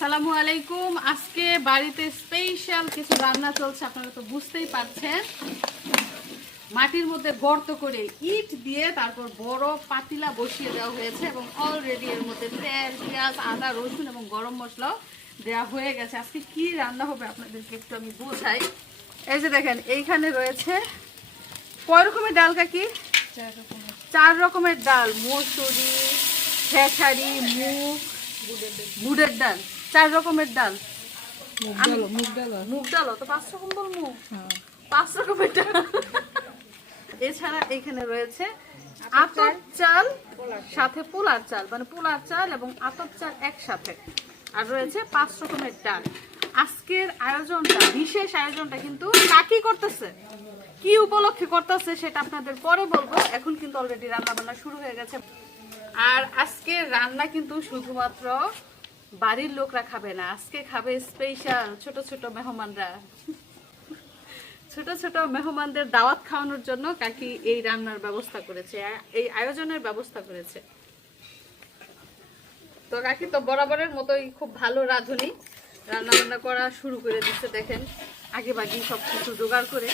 আসসালামু আলাইকুম। আজকে বাড়িতে স্পেশাল কিছু রান্না চলছে, আপনারা তো বুঝতেই পারছেন। মাটির মধ্যে গর্ত করে ইট দিয়ে তারপর বড় পাতিলা বসিয়ে দেওয়া হয়েছে এবং অলরেডি এর মধ্যে তেল, পেঁয়াজ, আদা, রসুন এবং গরম মশলাও দেওয়া হয়ে গেছে। আজকে কি রান্না হবে আপনাদেরকে একটু আমি বোঝাই। এই যে দেখেন, এইখানে রয়েছে কয় রকমের ডাল কাকি? 4 রকমের ডাল। মসুরি, খেসারি, মুগ, বুটের ডাল, 4 রকমের ডাল। মুগ ডাল তো 5 রকম বলবো, 5 রকমের ডাল। এছাড়া এখানে রয়েছে আতপ চাল সাথে পোলার চাল, মানে পোলার চাল এবং আতপ চাল একসাথে, আর রয়েছে 5 রকমের ডাল। আজকের আয়োজনটা, বিশেষ আয়োজনটা কিন্তু কাকি করতেছে। কি উপলক্ষে করতেছে সেটা আপনাদের পরে বলবো। এখন কিন্তু অলরেডি রান্না বান্না শুরু হয়ে গেছে। আর আজকে রান্না কিন্তু শুধুমাত্র বাড়ির লোকরা খাবে না, আজকে খাবে স্পেশাল ছোট ছোট মেহমানরা। ছোট ছোট মেহমানদের দাওয়াত খাওয়ানোর জন্য কাকি এই রান্নার ব্যবস্থা করেছে, এই আয়োজনের ব্যবস্থা করেছে। তো কাকি তো বরাবরের মতোই খুব ভালো রাঁধুনি, রান্না বান্না করা শুরু করে দিচ্ছে। দেখেন, আগে বাগি সবকিছু জোগাড় করে।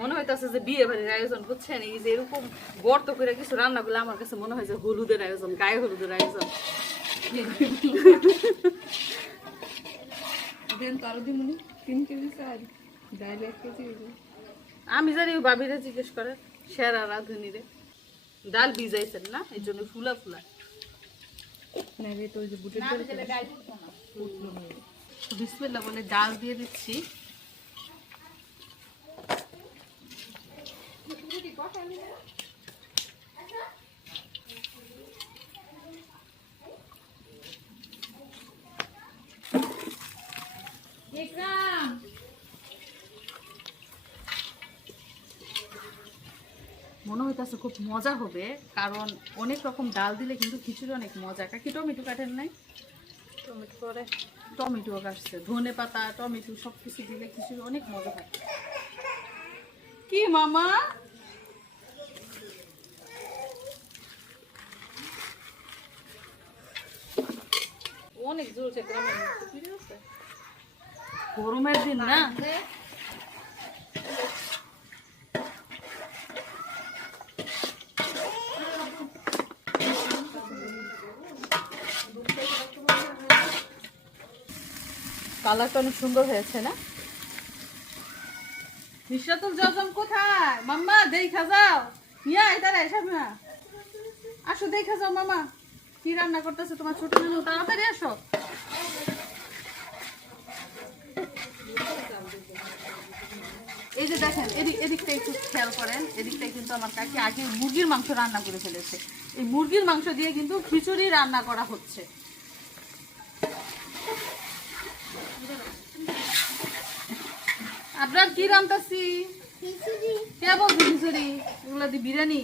মনে হইতেছে যে বিয়ে বাড়ির আয়োজন, বুঝছেন? এই যে এরকম গর্ত করে কিছু রান্নাগুলো আমার কাছে মনে হয় যে হলুদের আয়োজন, গায়ে হলুদের আয়োজন। আমি জানি বাবিরা জিজ্ঞেস করে, সেরা রাঁধুনিরে ডাল ভিজাইছেন না, এই জন্য ফুলা ফুলা। বিসমিল্লাহ বলে ডাল দিয়ে দিচ্ছি। মনে হইতেছে খুব মজা হবে, কারণ অনেক রকম ডাল দিলে কিন্তু খিচুড়ি অনেক মজা। কাকি টমেটো কাটেন নাই? টমেটো পরে টমেটো কাটছে, ধনে পাতা, টমেটো সবকিছু দিলে খিচুড়ি অনেক মজা হয়। কি মামা? অনেক জোরছে গ্রামের মধ্যে, গরমের দিন না। কালারটা অনেক সুন্দর হয়েছে না? নিশাতুল জজম কোথায়? মাম্মা দেখা যাও, নিয়া এটারে এসব না, আসো দেখা যাও মামা কি রান্না করতেছে তোমার ছোট নানু, তাড়াতাড়ি আসো। এই যে দেখেন, এদিকটা একটু খেয়াল করেন, এদিকটাই কিন্তু আমার কাকি আগে মুরগির মাংস রান্না করে ফেলেছে। এই মুরগির মাংস দিয়ে কিন্তু খিচুড়ি রান্না করা হচ্ছে। আপনার কি রান্তাছি? কে বলছো খিচুড়ি? এগুলো দিয়ে বিরিয়ানি।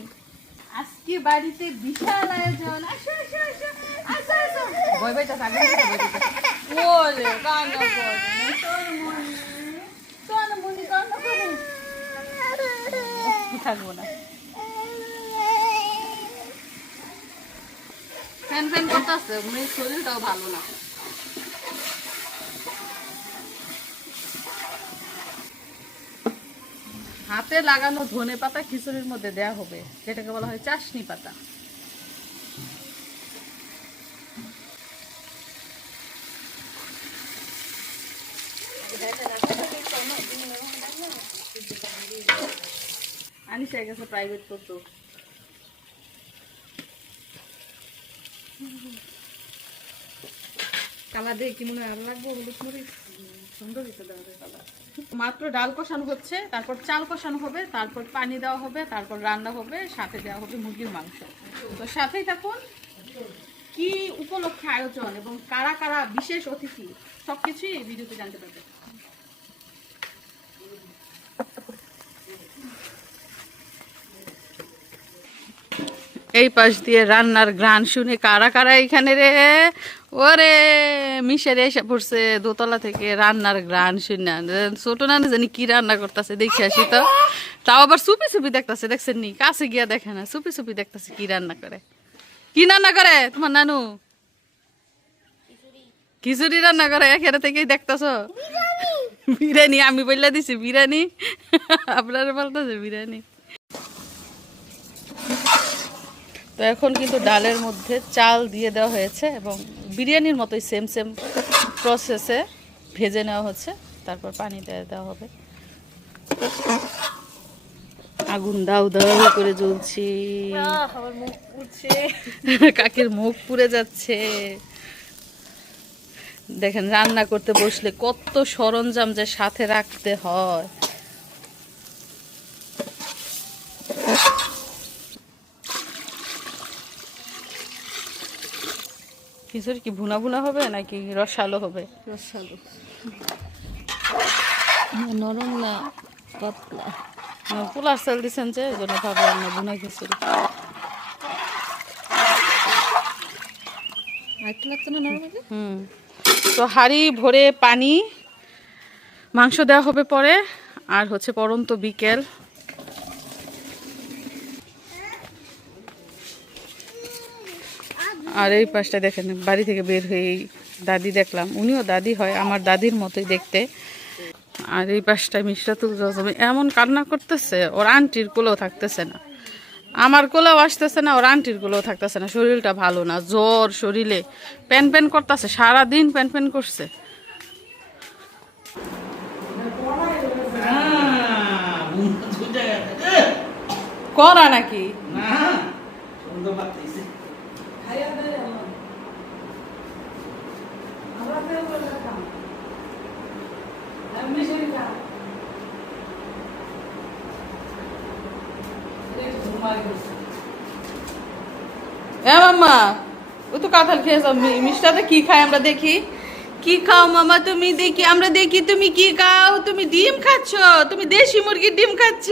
আজকে বাড়িতে বিশাল আয়োজন। আসো আসো আসো আসো আসো। ভয় পাইতাছ, আগে ওলে কান্না করে তোর মনে কান্না করে থাকবো না। ফ্যান ফ্যান করতেছে, মেয়ের শরীরটাও ভালো না। হাতে লাগানো ধনে পাতা খিচুড়ির মধ্যে দেয়া হবে, যেটাকে বলা হয় চাশনি পাতা। আনিস হয়ে গেছে প্রাইভেট করতো। কালার দিয়ে কি মনে হয় আর লাগবে? সুন্দর হয়েছে কালার। মাত্র ডাল কষানো হচ্ছে, তারপর চাল কষানো হবে, তারপর পানি দেওয়া হবে, তারপর রান্না হবে, সাথে দেওয়া হবে মুরগির মাংস। তো সাথেই থাকুন। কি উপলক্ষে আয়োজন এবং কারা কারা বিশেষ অতিথি সবকিছুই এই ভিডিওতে জানতে পারবেন। এই পাশ দিয়ে রান্নার ঘ্রাণ শুনে কারা কারা এখানে রে ওরে মিশারি এসে পড়ছে দোতলা থেকে রান্নার গ্রান শুনে, ছোট নানি জানি কি রান্না করতেছে দেখে আসি তো। তাও আবার চুপি চুপি দেখতেছে, দেখছেন নি? কাছে গিয়া দেখে না, চুপি চুপি দেখতেছে কি রান্না করে। কি রান্না করে তোমার নানু? খিচুড়ি রান্না করে, এখানে থেকেই দেখতেছ। বিরিয়ানি আমি বললা দিছি, বিরিয়ানি আপনারা বলতেছে বিরিয়ানি। তো এখন কিন্তু ডালের মধ্যে চাল দিয়ে দেওয়া হয়েছে এবং বিরিয়ানির মতোই সেম সেম প্রসেসে ভেজে নেওয়া হচ্ছে, তারপর পানি দিয়ে দেওয়া হবে। আগুন দাউ দাউ করে জ্বলছে, কাকের মুখ পুড়ে যাচ্ছে। দেখেন রান্না করতে বসলে কত সরঞ্জাম যে সাথে রাখতে হয়। খিচুড়ি কি ভুনা ভুনা হবে নাকি রসালো হবে? রসালো, নরম না পাতলা। পোলার চাল দিচ্ছেন যে, এই জন্য ভাবলাম না ভুনা খিচুড়ি। আরেকটু লাগতো না নরম হলে? তো হাঁড়ি ভরে পানি, মাংস দেওয়া হবে পরে। আর হচ্ছে পরন্ত বিকেল, আর এই পাশটা দেখেন বাড়ি থেকে বের হয়ে দাদি দেখলাম, উনিও দাদি হয়, আমার দাদির মতোই দেখতে। আর এই পাশটা মিশরাতুল জজমি এমন কান্না করতেছে, ওর আন্টির কোলেও থাকতেছে না, আমার কোলেও আসতেছে না, ওর আন্টির কোলেও থাকতেছে না। শরীরটা ভালো না, জ্বর শরীরে, প্যান প্যান করতেছে, সারাদিন প্যান প্যান করছে। করা নাকি মামা, ও তো কাঁঠাল খেয়ে যাও। মিষ্টাতে কি খায় আমরা দেখি? কি খাও মামা তুমি? দেখি, আমরা দেখি তুমি কি খাও। তুমি ডিম খাচ্ছ, তুমি দেশি মুরগির ডিম খাচ্ছ।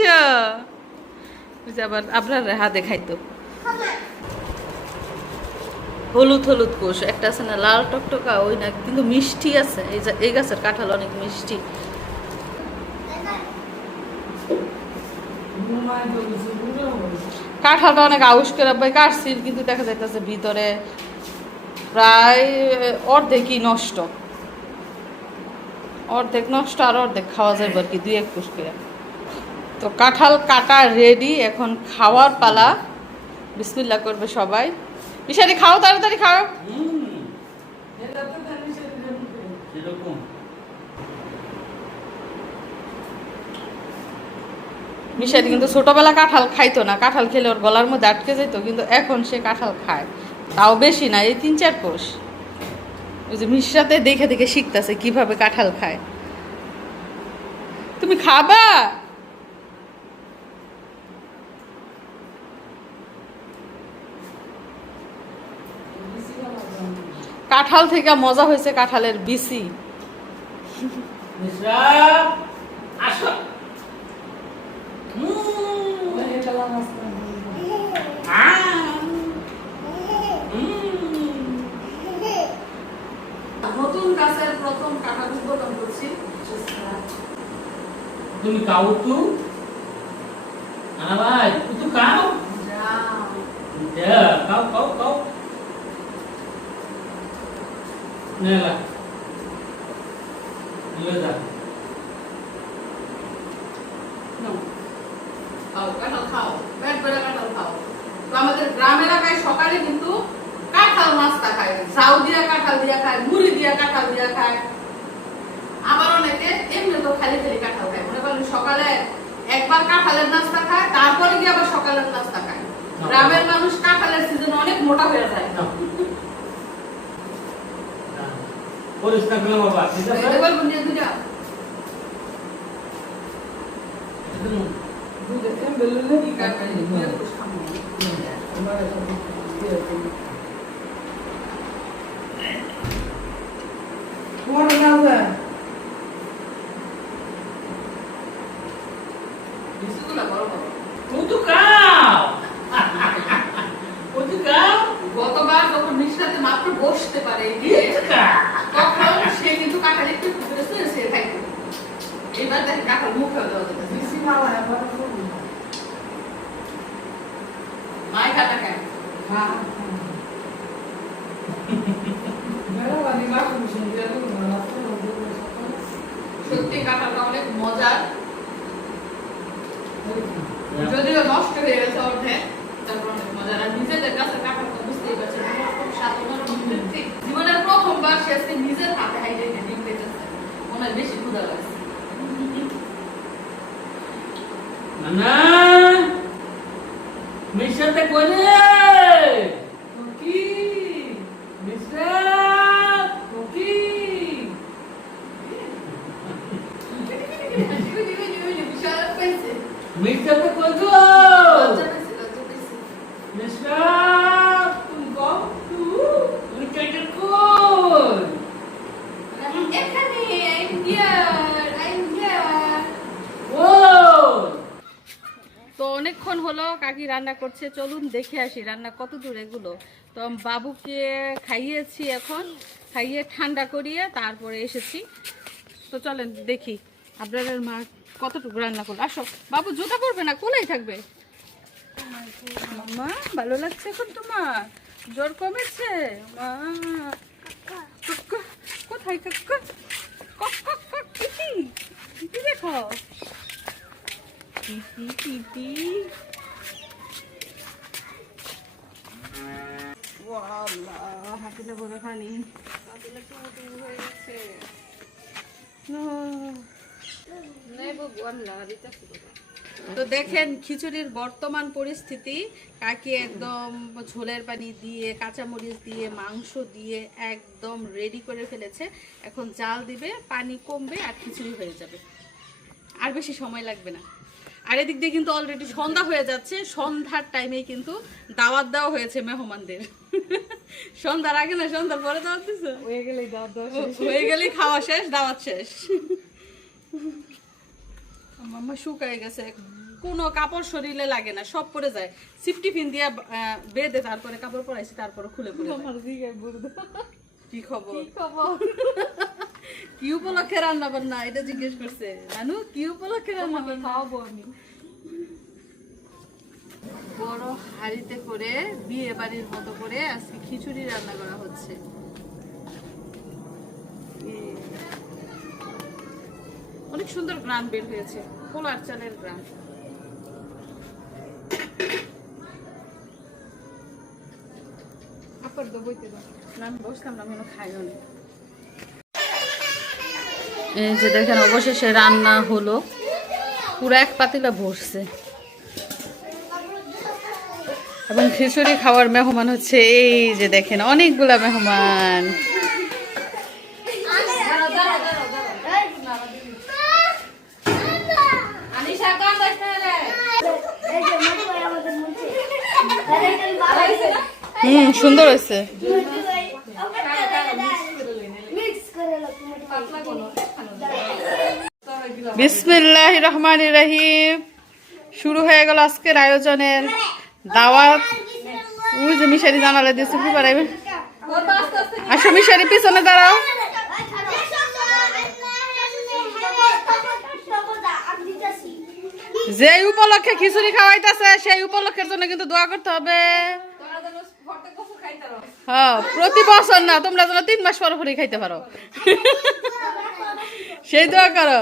আবার আপনার হাতে খাইতো হলুদ হলুদ কোষ একটা আছে না, লাল টকটকা, ওই না, কিন্তু মিষ্টি আছে। এই গাছের কাঁঠাল অনেক মিষ্টি। কাঁঠালটা অনেক আউশ করে ভাই কাটছি, কিন্তু দেখা যাইতেছে ভিতরে প্রায় অর্ধেকই নষ্ট, অর্ধেক নষ্ট আর অর্ধেক খাওয়া যাবে আর কি, 2-1 কোষ করে। তো কাঁঠাল কাটা রেডি, এখন খাওয়ার পালা। বিসমিল্লাহ করবে সবাই। মিশারি খাও, তাড়াতাড়ি খাও। মিশারি কিন্তু ছোটবেলা কাঁঠাল খাইতো না, কাঁঠাল খেলে ওর গলার মধ্যে আটকে যেত, কিন্তু এখন সে কাঁঠাল খায়, তাও বেশি না, এই 3-4 কোষ। ওই যে মিশরাতে দেখে দেখে শিখতেছে কিভাবে কাঁঠাল খায়। তুমি খাবা? কাঁঠাল থেকে মজা হয়েছে কাঁঠালের বিচি। নতুন গাছের প্রথম কাঁঠাল উৎপাদন করছি। তুমি খাও তো ভাই, তুই খাও, খাও খাও খাও নেলা নিয়ে যা। খাও কাঁঠাল খাও, পেট ভরে কাঁঠাল খাও। তো আমাদের গ্রাম এলাকায় সকালে কিন্তু কাঁঠাল নাস্তা খায়, ঝাউ দিয়া কাঁঠাল দিয়া খায়, মুড়ি দিয়া কাঁঠাল দিয়া খায়। আবার অনেকে এমনি তো খালি খালি কাঁঠাল খায়, মনে করেন সকালে একবার কাঁঠালের নাস্তা খায়, তারপরে গিয়ে আবার সকালের নাস্তা খায়। গ্রামের মানুষ কাঁঠালের সিজনে অনেক মোটা হয়ে যায়। পরিষ্কার করে বাবা, ঠিক আছে? এবার বুনিয়া দুইটা গতবার যখন মিশরাতে মাত্র বসতে পারে তখন সে কিন্তু কাকার একটু করে শুয়ে থাকবে। এবার দেখে কাকার মুখে দেওয়া যাবে মাই খাটা খায় সত্যি কাঁঠালটা অনেক মজার, যদিও নষ্ট হয়ে গেছে অর্ধেক, তারপর অনেক মজার। আর নিজেদের কাছে কাঁঠালটা বুঝতেই পারছেন জীবনের প্রথমবার সে নিজের হাতে হাইটে ডিম পেয়েছে, মনে হয় বেশি ক্ষুধা লাগছে। নানা মিশাতে কইলে কি মিশা কি মিশাতে কইলো মিশা তুমি কও তুমি কেটে কই এখানে ও তো অনেকক্ষণ হলো কাকি রান্না করছে, চলুন দেখে আসি রান্না কত দূর এগুলো। তো বাবুকে খাইয়েছি, এখন খাইয়ে ঠান্ডা করিয়ে তারপরে এসেছি। তো চলেন দেখি আপনাদের মা কতটুকু রান্না করলো। আসো বাবু, জুতা করবে না, কোলাই থাকবে। মা ভালো লাগছে এখন তোমার? জ্বর কমেছে? মা কোথায় কাকা? কি দেখো হাতিলে বড় খানি হয়ে গেছে। তো দেখেন খিচুড়ির বর্তমান পরিস্থিতি, কাকি একদম ঝোলের পানি দিয়ে, কাঁচামরিচ দিয়ে, মাংস দিয়ে একদম রেডি করে ফেলেছে। এখন জাল দিবে, পানি কমবে আর খিচুড়ি হয়ে যাবে, আর বেশি সময় লাগবে না। আর এদিক দিয়ে কিন্তু অলরেডি সন্ধ্যা হয়ে যাচ্ছে, সন্ধ্যার টাইমেই কিন্তু দাওয়াত দেওয়া হয়েছে মেহমানদের। সন্ধ্যার আগে না, সন্ধ্যার পরে দাওয়াত দিছে, হয়ে গেলেই খাওয়া শেষ, দাওয়াত শেষ। মাম্মা শুকায় গেছে, কোনো কাপড় শরীরে লাগে না, সব পরে যায়। সিফটি ফিন দিয়ে বেঁধে তারপরে কাপড় পরাইছি, তারপরে খুলে খুলে। কি খবর? কি উপলক্ষে রান্না বান্না এটা জিজ্ঞেস করছে জানু, কি উপলক্ষে রান্না বান্না? খাওয়াবো আমি। বড় হাড়িতে করে বিয়ে বাড়ির মতো করে আজকে খিচুড়ি রান্না করা হচ্ছে। অনেক সুন্দর গ্রাম বের হয়েছে, পোলার চালের গ্রাম। আপর দো বইতে দাও না, আমি বসতাম না, মনে খাই না। এই যে দেখেন অবশেষে রান্না হলো, পুরো এক পাতিলা ভরছে। এবং খিচুড়ি খাওয়ার মেহমান হচ্ছে এই যে দেখেন অনেকগুলা মেহমান। সুন্দর হয়েছে। বিসমিল্লাহির রহমানির রহিম। শুরু হয়ে গেল আজকের আয়োজনের দাওয়াত। ওই যে মিশারি জানালে দিয়েছে কি পারাইবে। আসো মিশারি, পিছনে দাঁড়াও। যে উপলক্ষে খিচুড়ি খাওয়াইতেছে সেই উপলক্ষের জন্য কিন্তু দোয়া করতে হবে। হ্যাঁ, প্রতি বছর না, তোমরা যেন 3 মাস পর পরই খাইতে পারো, সেই দোয়া করো।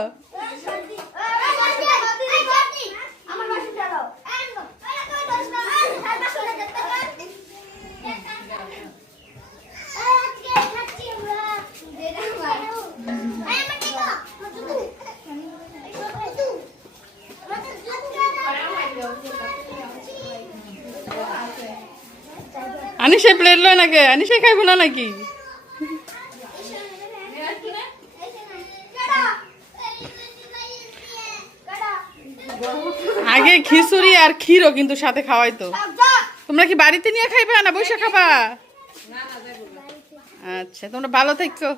আনিশাই প্লেট লয় নাকি? আনিশাই খাইব না নাকি? আগে খিচুড়ি আর ক্ষীরও কিন্তু সাথে খাওয়াইতো। তোমরা কি বাড়িতে নিয়ে খাইবে না বসে খাবা? আচ্ছা, তোমরা ভালো থেকো।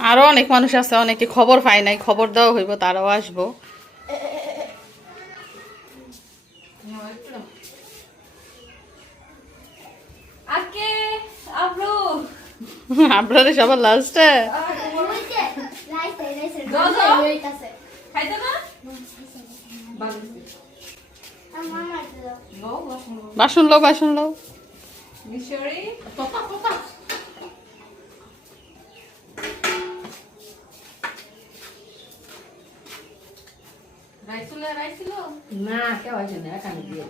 আরো অনেক মানুষ আছে, অনেকে খবর পায় নাই, খবর দেওয়া হইব, তারাও আসবো। আপনারা সবার লাস্টে বাসন লো, বাসন লো। না কেউ আসে না, এখানে দিয়ে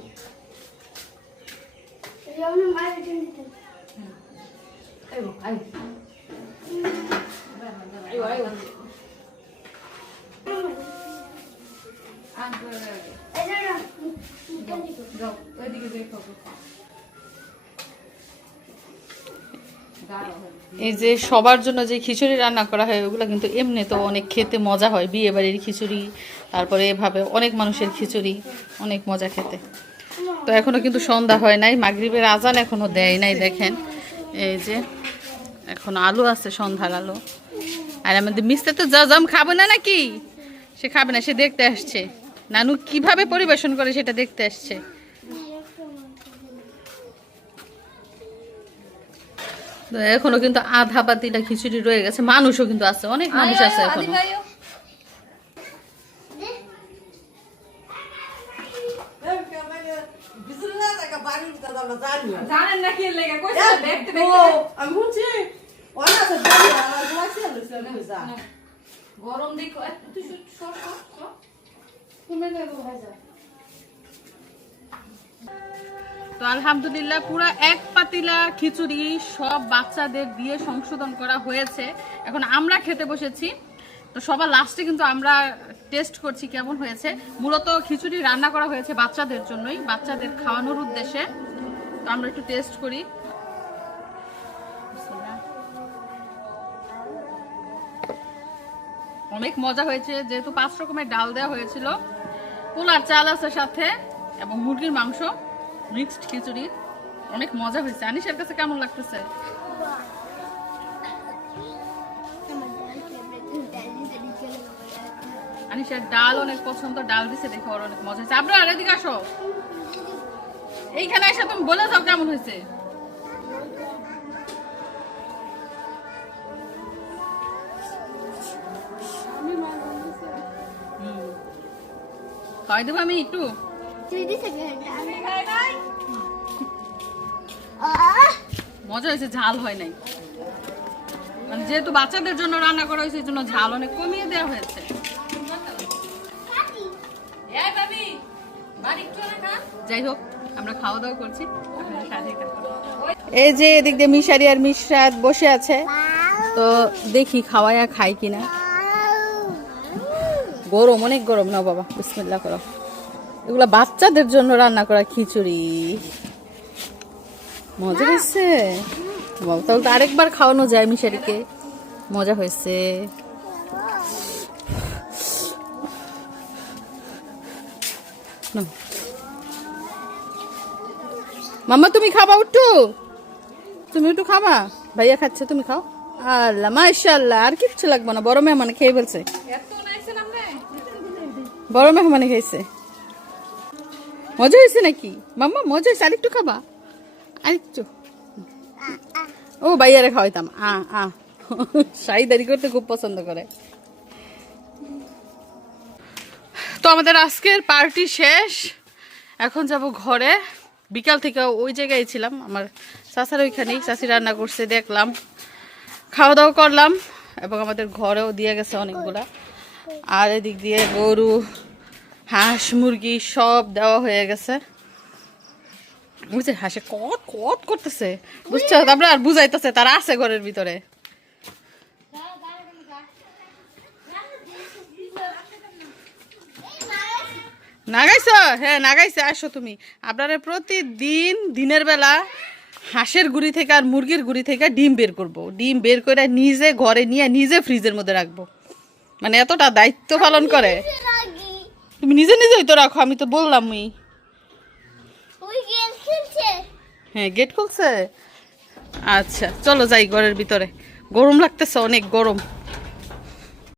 এই যে সবার জন্য যে খিচুড়ি রান্না করা হয় ওগুলো কিন্তু এমনি তো অনেক খেতে মজা হয়, বিয়ে বাড়ির খিচুড়ি, তারপরে এভাবে অনেক মানুষের খিচুড়ি, অনেক মজা খেতে। তো এখনো কিন্তু সন্ধ্যা হয় নাই, মাগরিবের আজান এখনো দেয় নাই। দেখেন এই যে এখন আলু আছে, সন্ধ্যার আলু। আর আমাদের মিস্তে তো জাম খাবে না নাকি, সে খাবে না, সে দেখতে আসছে নানু কিভাবে পরিবেশন করে সেটা দেখতে আসছে। এখনো কিন্তু আধা পাতিটা খিচুড়ি রয়ে গেছে, মানুষও কিন্তু আছে, অনেক মানুষ আছে এখনো। জানেন না কি লেগে কইছে দেখতে দেখতে আমি শুনছি গরম দেখো তুই সর তুমি দেখো ভাইজা। তো আলহামদুলিল্লাহ পুরো এক পাতিলা খিচুড়ি সব বাচ্চাদের দিয়ে সংশোধন করা হয়েছে। এখন আমরা খেতে বসেছি, তো সবার লাস্টে কিন্তু আমরা টেস্ট করছি কেমন হয়েছে। মূলত খিচুড়ি রান্না করা হয়েছে বাচ্চাদের জন্যই, বাচ্চাদের খাওয়ানোর উদ্দেশ্যে। তো আমরা একটু টেস্ট করি। অনেক মজা হয়েছে, যেহেতু 5 রকমের ডাল দেওয়া হয়েছিল, পোলার চাল আছে সাথে এবং মুরগির মাংস, মিক্সড খিচুড়ি, অনেক মজা হয়েছে। আনিশার কাছে কেমন লাগতেছে? আনিশার ডাল অনেক পছন্দ, ডাল দিছে দেখে ওর অনেক মজা হয়েছে। আপনারা এদিকে আসো, এইখানে এসে তুমি বলে যাও কেমন হয়েছে। খাওয়াই দেবো আমি একটু। মজা হয়েছে, ঝাল হয় নাই, মানে যেহেতু বাচ্চাদের জন্য রান্না করা হয়েছে এই জন্য ঝাল অনেক কমিয়ে দেওয়া হয়েছে। যাই হোক আমরা খাওয়া দাওয়া করছি। এই যে এদিক দিয়ে মিশারি আর মিশরাত বসে আছে, তো দেখি খাওয়ায়া খাই কিনা। গরম, অনেক গরম। না বাবা বিসমিল্লাহ করো। এগুলা বাচ্চাদের জন্য রান্না করা খিচুড়ি, মজা হয়েছে। তাহলে তো আরেকবার খাওয়ানো যায় মিশারিকে, মজা হয়েছে। মাম্মা তুমি খাবা একটু, তুমি একটু খাবা, ভাইয়া খাচ্ছে তুমি খাও। আল্লাহ মাশাআল্লাহ, আর কিচ্ছু লাগবে না, বড় মেহমানে খেয়ে ফেলছে, বড় মেহমানে খেয়েছে। মজা হয়েছে নাকি মাম্মা? মজা হয়েছে, আরেকটু খাবা, আরেকটু। ও ভাইয়ারে খাওয়াইতাম। শাহিদারি করতে খুব পছন্দ করে। তো আমাদের আজকের পার্টি শেষ, এখন যাব ঘরে। বিকাল থেকে ওই জায়গায় ছিলাম, আমার চাচার ওইখানেই, চাচি রান্না করছে দেখলাম, খাওয়া দাওয়া করলাম এবং আমাদের ঘরেও দিয়ে গেছে অনেকগুলা। আর এদিক দিয়ে গরু, হাঁস, মুরগি সব দেওয়া হয়ে গেছে। বুঝছে হাঁসে কত কত করতেছে, বুঝছো? তারপরে আর বুঝাইতেছে তারা আছে ঘরের ভিতরে। নাগাইছো? হ্যাঁ নাগাইছে। আসো তুমি। আপনারা প্রতিদিন দিনের বেলা হাঁসের গুড়ি থেকে আর মুরগির গুড়ি থেকে ডিম বের করব, ডিম বের করে নিজে ঘরে নিয়ে নিজে ফ্রিজের মধ্যে রাখবো। মানে এতটা দায়িত্ব পালন করে। তুমি নিজে নিজেই তো রাখো, আমি তো বললামই। হ্যাঁ গেট খুলছে। আচ্ছা চলো যাই ঘরের ভিতরে, গরম লাগতেছে, অনেক গরম।